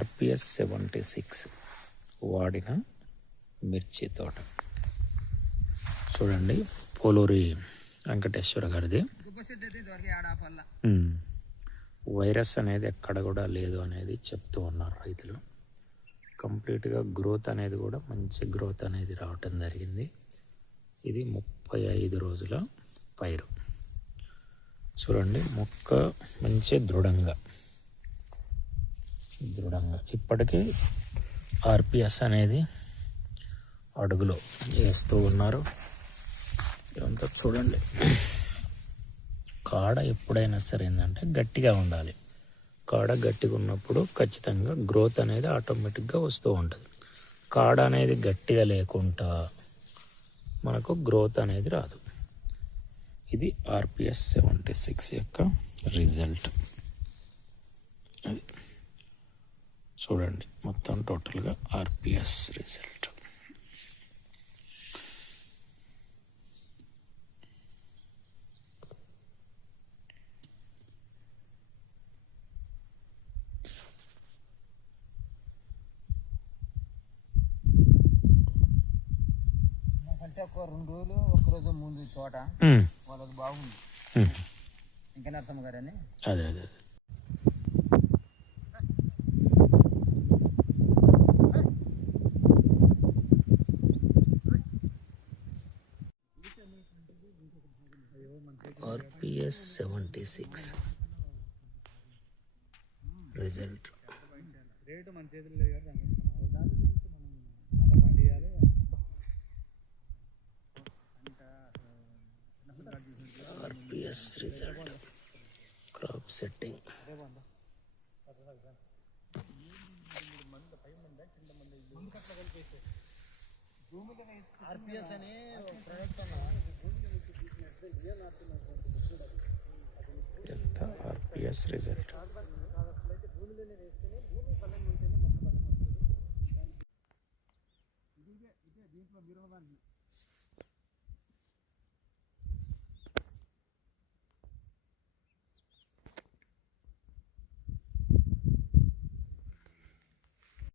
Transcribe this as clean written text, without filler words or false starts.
RPS 76 వాడిన మిర్చి తోట చూడండి. పోలూరి వెంకటేశ్వర గారిది. వైరస్ అనేది ఎక్కడ కూడా లేదు అనేది చెప్తూ ఉన్నారు రైతులు. కంప్లీట్గా గ్రోత్ అనేది కూడా మంచి గ్రోత్ అనేది రావటం జరిగింది. ఇది 35 రోజుల పైరు. చూడండి, మొక్క మంచి దృఢంగా ఇప్పటికీ RPS అనేది అడుగులో వేస్తూ ఉన్నారు. ఇదంతా చూడండి. కాడ ఎప్పుడైనా సరే ఏంటంటే గట్టిగా ఉండాలి. కాడ గట్టిగా ఉన్నప్పుడు ఖచ్చితంగా గ్రోత్ అనేది ఆటోమేటిక్గా వస్తూ ఉంటుంది. కాడ అనేది గట్టిగా లేకుండా మనకు గ్రోత్ అనేది రాదు. ఇది RPS 76 యొక్క రిజల్ట్. అది చూడండి, మొత్తం టోటల్గా RPS రిజల్ట్. అంటే ఒక 2 రోజులు ఒక రోజు ముందు తోట వాళ్ళకి బాగుంది. ఇంకా నరసమ్మ గారు అని అదే RPS 76 రిజల్ట్. రేటు మన చేతులు లేదు కదా, RPS result. Crop setting. RPS అనే ప్రొడక్ట్ RPS రిజల్ట్.